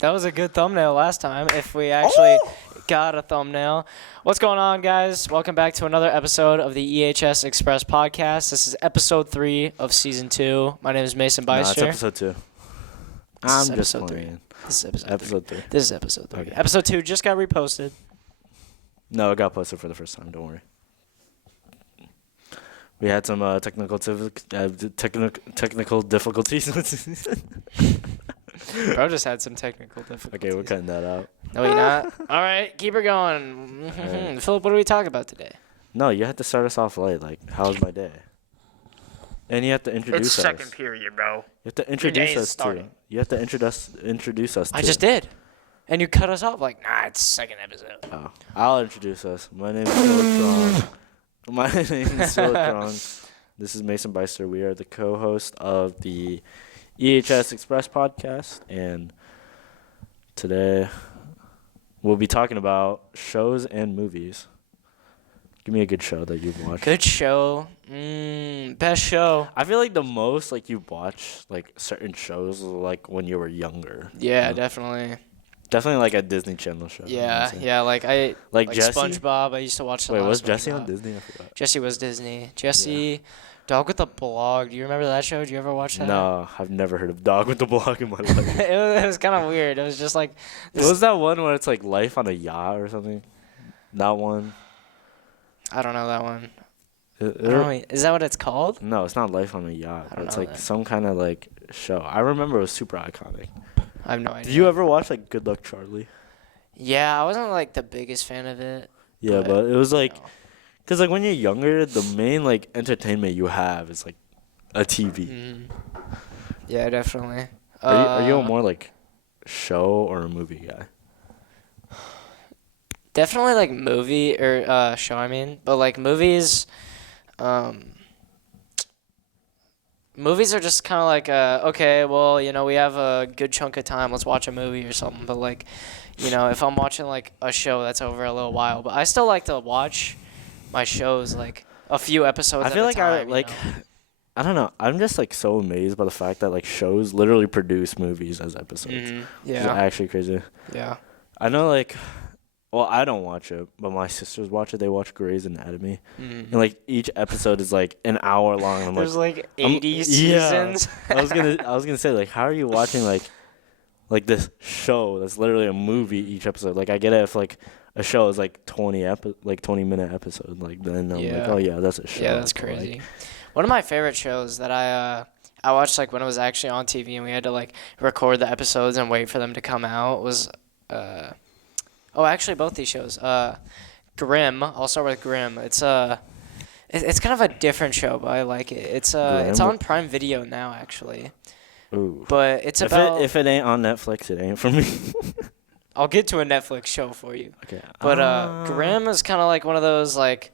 That was a good thumbnail last time, if we actually got a thumbnail. What's going on, guys? Welcome back to another episode of the EHS Express podcast. This is episode 3 of season 2. My name is Mason Beister. No, it's episode 2. I'm just episode playing. 3. This is Episode 3. This is episode 3. Okay. Episode 2 just got reposted. No, it got posted for the first time. Don't worry. We had some technical difficulties. Bro just had some technical difficulties. Okay, we're cutting that out. No, you're not. All right, keep her going. Right. Phillip, what are we talking about today? No, you have to start us off light. Like, how was my day? And you have to introduce us. second period, bro. You have to day introduce is us to. starting. You have to introduce us. I to. just did. And you cut us off like, nah, it's second episode. Oh, I'll introduce us. My name is Phillip. My name is Phillip. This is Mason Beister. We are the co-host of the EHS Express podcast, and today we'll be talking about shows and movies. Give me a good show that you've watched. Good show. Best show. I feel like the most like you watch like certain shows like when you were younger. Yeah, you know? Definitely like a Disney Channel show. Yeah, you know yeah. Like Jesse? SpongeBob. I used to watch. Wait, was Jesse on Disney? I forgot. Jesse was Disney. Jesse, Dog with the Blog. Do you remember that show? Did you ever watch that? No, I've never heard of Dog with the Blog in my life. it was kind of weird. It was just like. What was that one where it's like life on a yacht or something? That one. I don't know that one. Is that what it's called? No, it's not life on a yacht. I don't It's know like that. some kind of like show. I remember it was super iconic. I have no idea. Did you ever watch like Good Luck Charlie? Yeah, I wasn't like the biggest fan of it. Yeah, but it was like, No. cause like when you're younger, the main like entertainment you have is like a TV. Mhm. Yeah, definitely. Are you a more like show or a movie guy? Definitely like movie or show, I mean. But like movies movies are just kind of like okay, well, you know, we have a good chunk of time, let's watch a movie or something. But like, you know, if I'm watching like a show, that's over a little while. But I still like to watch my shows like a few episodes I feel at like a time, you know? I don't know. I'm just like so amazed by the fact that like shows literally produce movies as episodes. Mhm. It's Yeah. actually crazy. Yeah. I know like, well, I don't watch it, but my sisters watch it. They watch Grey's Anatomy. Mhm. And like each episode is like an hour long. And I'm There's like, like I'm- 80 yeah. seasons. I was gonna say like, how are you watching like this show that's literally a movie each episode? Like I get it if like a show is like 20-minute episode. Like then I'm like, Yeah. oh yeah, that's a show. Yeah, that's But, crazy. like, One of my favorite shows that I watched like when it was actually on TV and we had to like record the episodes and wait for them to come out was actually both these shows. Grimm. I'll start with Grimm. It's it's kind of a different show, but I like it. It's Grimm? on Prime Video now actually. ooh. But it's If about it ain't on Netflix, it ain't for me. I'll get to a Netflix show for you. Okay. But Grimm is kind of like one of those like,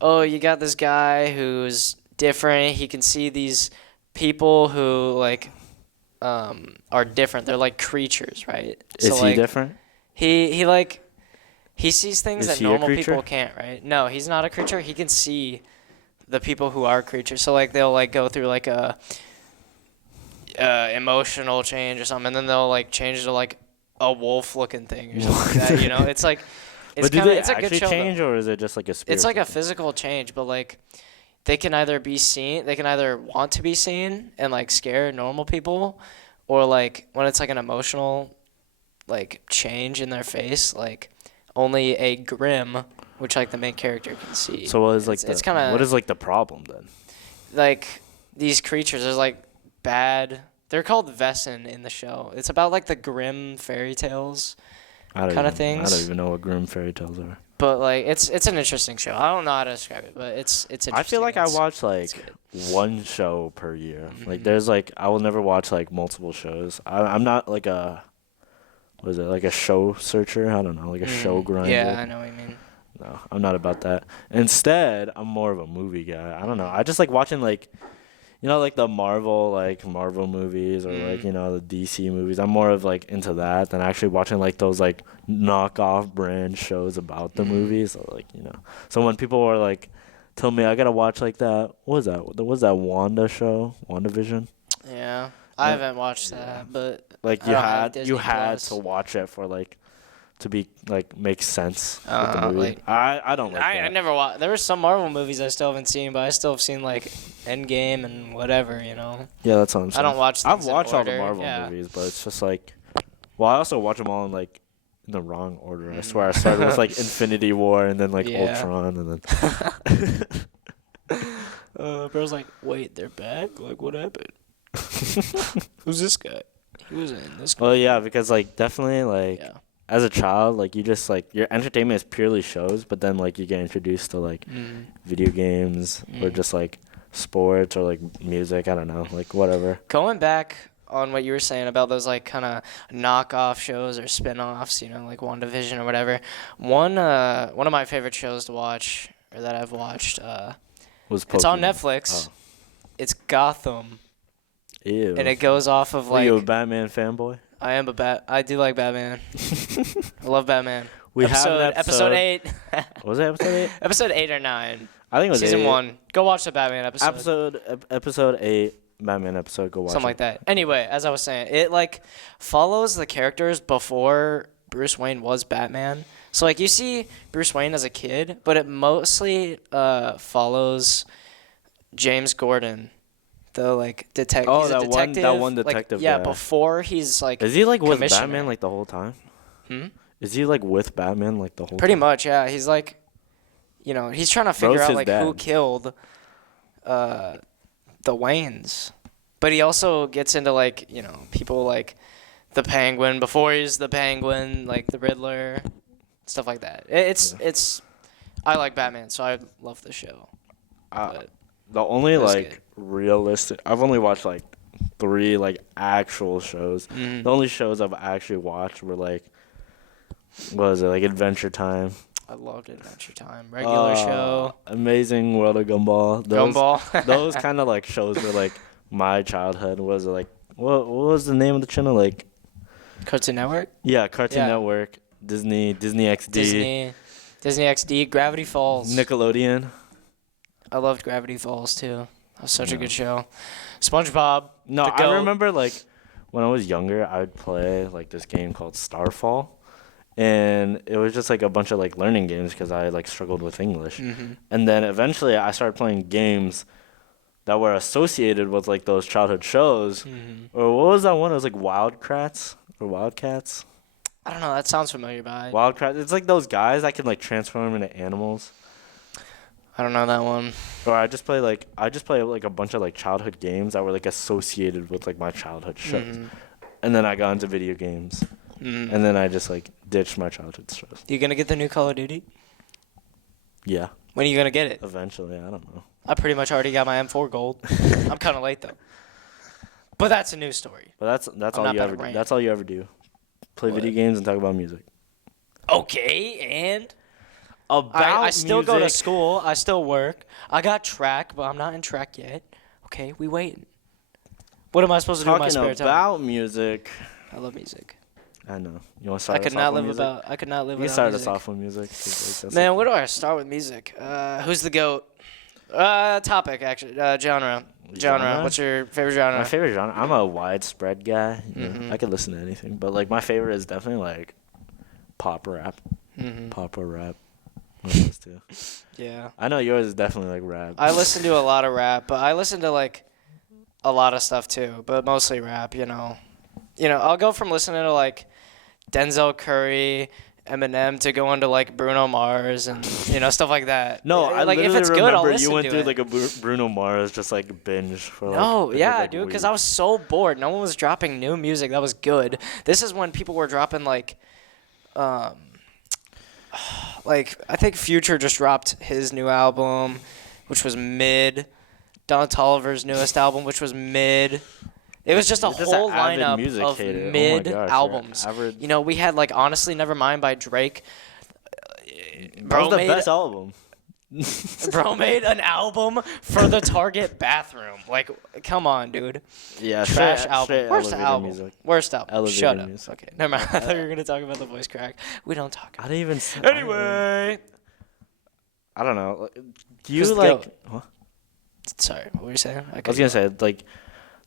oh, you got this guy who's different. He can see these people who like are different. They're like creatures, right? Is he like, different? He sees things Is that he a normal creature? people can't, right? No, he's not a creature. He can see the people who are creatures. So like they'll like go through like a emotional change or something, and then they'll like change to like a wolf-looking thing or something like that. You know, it's like it's But do kind of they it's a good actually show. though. change, or is it just like a spirit? It's like a physical change, but like they can either be seen, they can either want to be seen and like scare normal people, or like when it's like an emotional like change in their face, like only a Grimm, which like the main character can see. So what is like it's kind of what is like the problem then? like these creatures. There's like bad. They're called Vesson in the show. It's about like the Grimm fairy tales. Kinda I things. don't even know what Grimm fairy tales are. But like it's an interesting show. I don't know how to describe it, but it's interesting. I feel like I It's- watch like it's good. one show per year. Like Mhm. there's like I will never watch like multiple shows. I'm not like a what is it, like a show searcher? I don't know, like a show grinder. Yeah, I know what you mean. No, I'm not about that. Instead, I'm more of a movie guy. I don't know. I just like watching like, you know, like the Marvel movies or like, you know, the DC movies. I'm more of like into that than actually watching like those like knockoff brand shows about the movies. So like, you know. So when people were like, tell me I gotta watch like that, what was that? What was that Wanda show? WandaVision? Yeah. I haven't watched that, but Like I don't have you Disney had Plus. to watch it for like to be like make sense with the Uh, movie. like- I don't like I that. never watched. There were some Marvel movies I still haven't seen, but I still have seen like Endgame and whatever. Yeah, that's what I'm saying. I don't watch. I've Things in watched all the order, Marvel yeah. movies, but it's just like, well, I also watch them all in like in the wrong order. I swear, I started with like Infinity War and then like Yeah. Ultron and then. Bro's like, wait, they're back? Like, what happened? Who's this guy? He was in this. Well, yeah, because like definitely like Yeah. as a child, like you just like your entertainment is purely shows, but then like you get introduced to like video games or just like sports or like music. I don't know, like whatever. Going back on what you were saying about those like kind of knockoff shows or spin-offs, like WandaVision or whatever. One of my favorite shows to watch or that I've watched, Was it's on Pokemon. Netflix. Oh. It's Gotham, Ew. and it goes off of Were like you a Batman fanboy? I do like Batman. I love Batman. We have an episode 8. Was it episode 8? Episode 8 or 9. I think it was Season 8. 1. Go watch the Batman episode. Episode 8, Batman episode. Go watch Something it. like that. Anyway, as I was saying, it like follows the characters before Bruce Wayne was Batman. So like you see Bruce Wayne as a kid, but it mostly follows James Gordon, the like detective. Oh, he's a that detective. one detective Like, yeah, guy. before he's like. Is he like with commissioner. Batman like the whole time? Hmm? Is he like with Batman like the whole Pretty time? much, yeah. He's like, he's trying to figure Bro's out his like dad. who killed the Waynes. But he also gets into like, people like the Penguin before he's the Penguin, like the Riddler, stuff like that. It's I like Batman, so I love the show. But The only That's like good. realistic, I've only watched like 3 like actual shows. Mhm. The only shows I've actually watched were like, what was it, like Adventure Time, I loved Adventure Time, regular show, Amazing World of Gumball. Those, Gumball. those kind of like shows were like my childhood. Was it like what was the name of the channel? Like Cartoon Network, yeah, Cartoon Yeah. Network, Disney XD, Disney XD, Gravity Falls. Nickelodeon. I loved Gravity Falls too. That was such a good show. SpongeBob. No, the I goat. remember like when I was younger, I would play like this game called Starfall, and it was just like a bunch of like learning games because I like struggled with English. Mhm. And then eventually, I started playing games that were associated with like those childhood shows. Mhm. Or what was that one? It was like Wildcats or Wildcats. I don't know. That sounds familiar, but I Wildcats. It's like those guys that can like transform into animals. don't know that one. Or I just play like a bunch of like childhood games that were like associated with like my childhood shows. Mhm. And then I got into video games. Mhm. And then I just like ditched my childhood shows. You gonna get the new Call of Duty? Yeah, When are you gonna get it? eventually. I don't know. I pretty much already got my M4 gold. I'm kind of late though. But that's a new story. But that's I'm all not you about ever to do. rant. That's all you ever do. Play What? video games and talk about music. Okay, and About I still go to music. school. I still work. I got track, but I'm not in track yet. Okay, we waiting. What am I supposed to do in my Talking spare time? about music. I love music. I know. You want to start I could us not off with live music? without. I could not live You can without start music. us off with music. 'cause, like, that's Man, like- where do I start with music? Who's the goat? Topic actually. Genre. Genre? What's your favorite genre? My favorite genre. I'm a widespread guy. You know, Mhm. I could listen to anything, but like my favorite is definitely like pop rap. Mhm. Pop or rap. One of those two. Yeah. I know yours is definitely like rap. I listen to a lot of rap, but I listen to like a lot of stuff too, but mostly rap. I'll go from listening to like Denzel Curry, Eminem to go into like Bruno Mars and stuff like that. No, I like if literally it's good, I'll remember listen you went to through it. like a Bruno Mars just like binge for like. No, it yeah, like, dude, because weeks. I was so bored. No one was dropping new music that was good. This is when people were dropping like I think Future just dropped his new album, which was mid. Don Toliver's newest album, which was mid. It was just a You're just whole an avid lineup music of hater. Oh my mid gosh, you're albums. average. We had like Honestly Nevermind by Drake. That was the best album. Bro made an album for the Target bathroom. Like, come on, dude. Yeah, Trash straight album. Worst elevator album. music. Worst album. Elevator Shut up. music. Okay, never mind. I thought you were gonna talk about the voice crack. We don't talk. I didn't even. Anyway. I don't know. Do Who's you the like? goat? Huh? Sorry, what were you saying? I was gonna say like,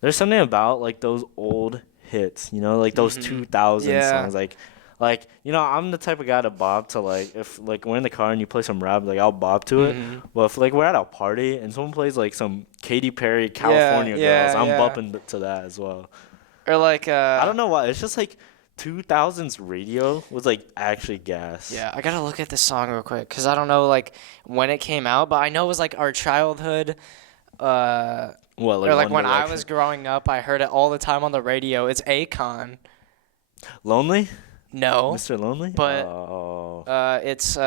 There's something about like those old hits, like those 2000 Yeah. songs, like I'm the type of guy to bob to like if like we're in the car and you play some rap, like I'll bob to it. But if like we're at a party and someone plays like some Katy Perry California Girls, I'm bumping to that as well. Or like I don't know why. It's just like 2000s radio was like actually gas. Yeah, I gotta look at this song real quick because I don't know like when it came out, but I know it was like our childhood. What, like or like One when I Direction? was growing up, I heard it all the time on the radio. It's Akon. Lonely? No, Mr. Lonely? but Oh. it's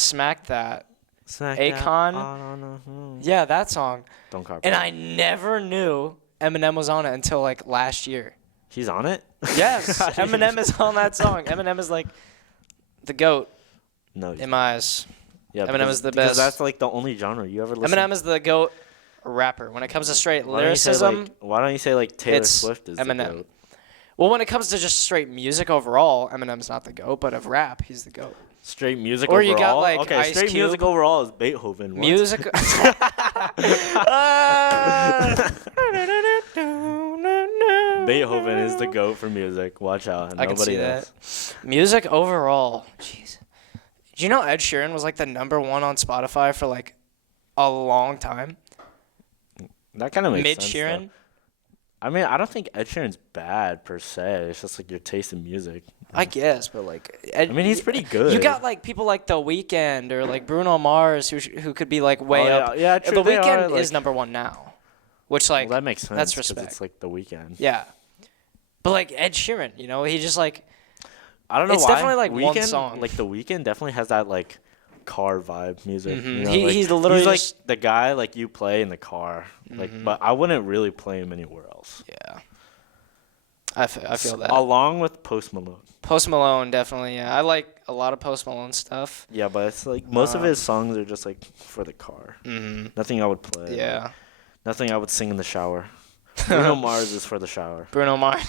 Smack That. Smack Akon. that on a- Yeah, that song. Don't copy. And I never knew Eminem was on it until like last year. He's on it? Yes, Eminem is on that song. Eminem is like the GOAT No. he's in my eyes. Yeah, Eminem because, is the because best. that's like the only genre you ever listen. Eminem is the GOAT rapper. When it comes to straight Why don't you say, lyricism, like, why don't you say like Taylor it's Swift is Eminem. the GOAT? well, when it comes to just straight music overall, Eminem's not the GOAT, but of rap, he's the GOAT. Straight music Or overall. you got, like, okay, Ice straight Cube. music overall is Beethoven. What? Music. Beethoven is the GOAT for music. Watch out. I can Nobody see that. else. Music overall. Jeez. Do you know Ed Sheeran was like the #1 on Spotify for like a long time? That kind of makes Mid sense. Sheeran? Though. I mean, I don't think Ed Sheeran's bad per se. It's just like your taste in music. I guess, but like Ed, I mean, he's pretty good. You got like people like The Weeknd or like Bruno Mars who could be like way up. Yeah, true. The they Weeknd are, like, is #1 now, which like well, that makes sense. that's 'cause respect. It's like The Weeknd. Yeah, but like Ed Sheeran, he just like I don't know It's why. definitely, like, one Weeknd, song. Like The Weeknd definitely has that like car vibe music. Mhm. Like, He's literally like just- the guy like you play in the car. Like, but I wouldn't really play him anywhere else. yeah. I feel that. Along with Post Malone. Post Malone definitely. Yeah, I like a lot of Post Malone stuff. Yeah, but it's like most of his songs are just like for the car. Nothing I would play. Yeah. Nothing I would sing in the shower. Bruno Mars is for the shower. Bruno Mars.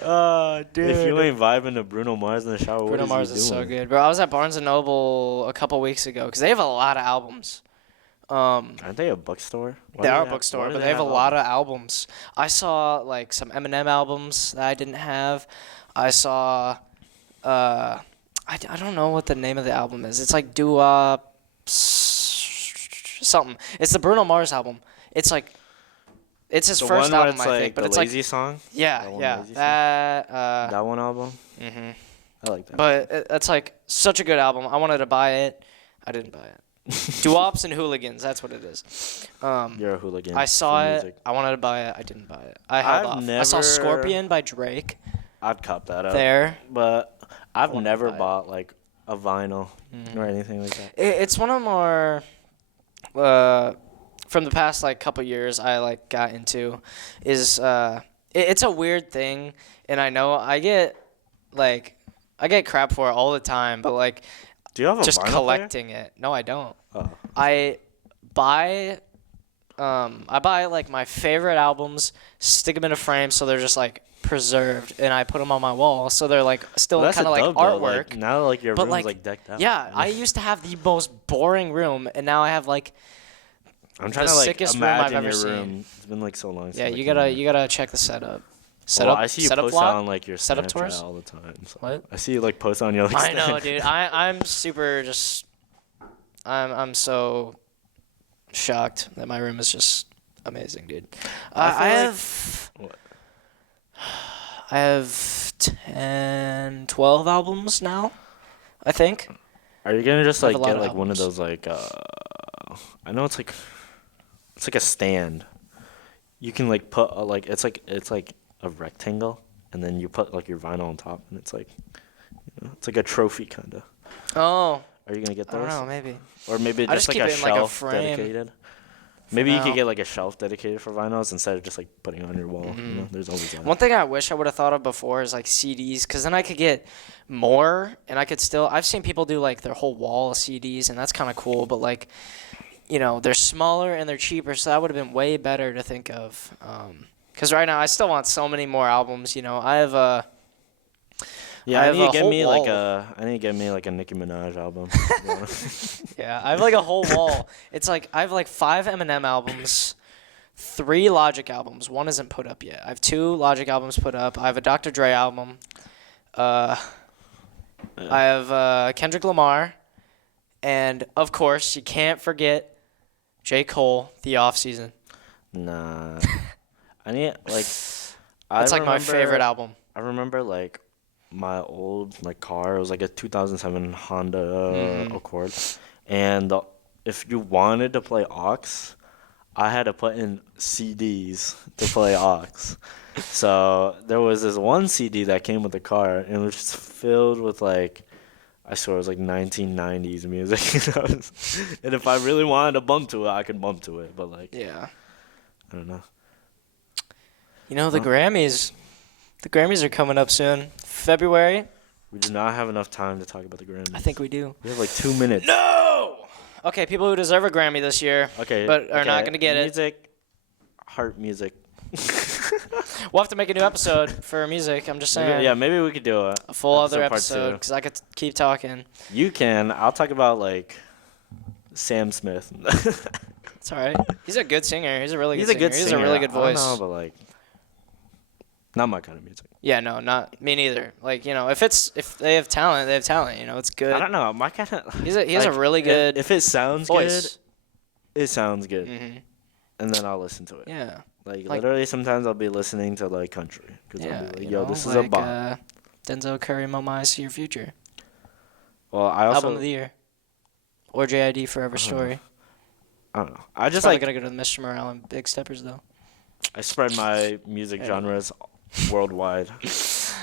Oh, dude. If you ain't vibing to Bruno Mars in the shower, Bruno what Mars is he is so doing? good, bro. I was at Barnes and Noble a couple weeks ago because they have a lot of albums. Aren't they a bookstore? Why They do are a have- bookstore, why do but they have a albums? lot of albums. I saw like some Eminem albums that I didn't have. I saw, I don't know what the name of the album is. It's like something. It's the Bruno Mars album. It's like, it's his The first one where album, it's I like think. But the it's lazy like, song. yeah, That one yeah, lazy song? that. That one album. Mhm. I like that. But it's like such a good album. I wanted to buy it. I didn't buy it. Doo-Wops and Hooligans, that's what it is. You're a hooligan. I saw for it. music. I wanted to buy it. I didn't buy it. I held I've off. I saw never- Scorpion by Drake I'd cop that up. there. But I've wanted to never buy it. bought like a vinyl or anything like that. It's one of more from the past like couple years I like got into is it's a weird thing, and I know I get crap for it all the time, but like Do you have a just vinyl collecting it. No, I don't. player? I buy like my favorite albums, stick them in a frame so they're just like preserved, and I put them on my wall so they're like still Well, that's kind of a like dub, though. artwork. Like, now like your But, room's like, like decked out. Yeah, I used to have the most boring room, and now I have like I'm trying the to like sickest room I've imagine ever your seen. room. It's been like so long. yeah. since I You came gotta here. check the setup. Well, I see you setup post vlog? on like your Setup Snapchat tours? all the time. So What? I see you like post on your like. I know, Snap- dude. I'm super just. I'm so shocked that my room is just amazing, dude. I feel I like- have. What? I have 10, 12 albums now, I think. Are you gonna just I have like a lot get of like one of albums. those like I know it's like a stand. You can like put like it's like a rectangle, and then you put like your vinyl on top, and it's like it's like a trophy kind of. Oh, Are you gonna get I don't those? know, maybe. Or maybe I just just like keep a it in, like, a shelf frame dedicated. Maybe you now. could get like a shelf dedicated for vinyls instead of just like putting it on your wall. There's always that. One thing I wish I would have thought of before is like CDs, because then I could get more, and I could still. I've seen people do like their whole wall of CDs, and that's kind of cool. But like, they're smaller and they're cheaper, so that would have been way better to think of. Because right now I still want so many more albums. I have a. Yeah, I I have need a to get whole me wall. like a Nicki Minaj album. Yeah, I have like a whole wall. It's like I have like 5 Eminem albums, 3 Logic albums. One isn't put up yet. I have 2 Logic albums put up. I have a Dr. Dre album. I have Kendrick Lamar. And, of course, you can't forget J. Cole, The Offseason. Nah. I need, like... That's, like, my favorite album. I remember, like, my old, like, car. It was, like, a 2007 Honda Accord. And if you wanted to play aux, I had to put in CDs to play aux. So there was this one CD that came with the car, and it was just filled with, like, I swear it was like 1990s music. And if I really wanted to bump to it, I could bump to it. But, like, Yeah. I don't know. You know, the Grammys are coming up soon. February. We do not have enough time to talk about the Grammys. I think we do. We have like 2 minutes. No! Okay, people who deserve a Grammy this year, Okay. but are not going to get music, heart music. We'll have to make a new episode for music. I'm just saying. Maybe we could do a full other part episode two. because I could keep talking. You can. I'll talk about, like, Sam Smith. It's all right. He's a good singer. He's a really good He's a singer. good He has singer. a really good voice. I don't know, but, like, not my kind of music. Yeah, no, not me neither. Like, you know, if they have talent, they have talent. You know, it's good. I don't know. My kind of. He has a really good If it sounds voice. good, it sounds good. Mm-hmm. And then I'll listen to it. Yeah. Like, Like- literally, sometimes I'll be listening to, like, country. Because Yeah. I'll be like, you yo, know, this is like, a bop. Denzel Curry, Mama, I See Your Future. Well, I also. Album of the year. Or JID Forever Story. I don't know. I just, Probably like. gonna go to the Mr. Morale and Big Steppers though. I spread my music genres worldwide.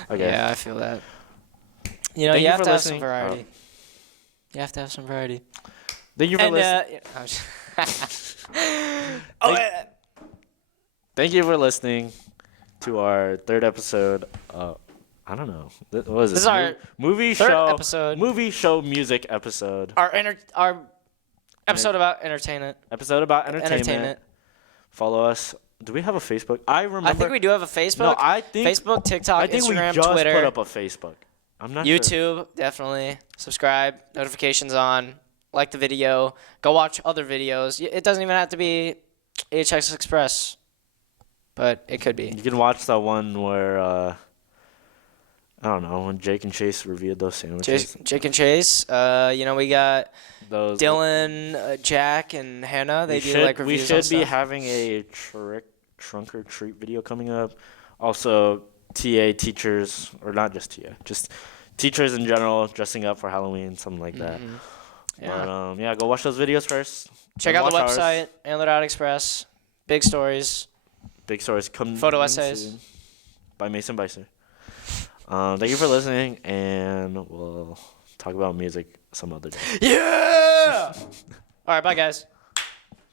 Okay. Yeah, I feel that. You know, Thank you you have for to have some listening. variety. You have to have some variety. Thank you for listening. Thank you for listening to our 3rd episode. I don't know. What is This is our movie third show episode. Movie show music episode. Our episode about entertainment. Episode about entertainment. Follow us. Do we have a Facebook? I remember. I think we do have a Facebook. No, I think Facebook, TikTok, I think Instagram, we just Twitter, put up a Facebook. I'm not sure. YouTube. Definitely subscribe. Notifications on. Like the video. Go watch other videos. It doesn't even have to be EHS Express, but it could be. You can watch the one where I don't know, when Jake and Chase reviewed those sandwiches. Jake and Chase. You know, we got Those Dylan, Jack, and Hannah. They do like reviews. We should on be stuff. having a trunk or treat video coming up. Also, TA teachers, or not just TA, just teachers in general dressing up for Halloween, something like that. Mhm. Yeah. But go watch those videos first. Check Then out the watch ours. website, Antler.Express. Big stories. Big stories come. Photo in essays. soon by Mason Beiser. Thank you for listening, and we'll talk about music some other day. Yeah! All right, bye, guys.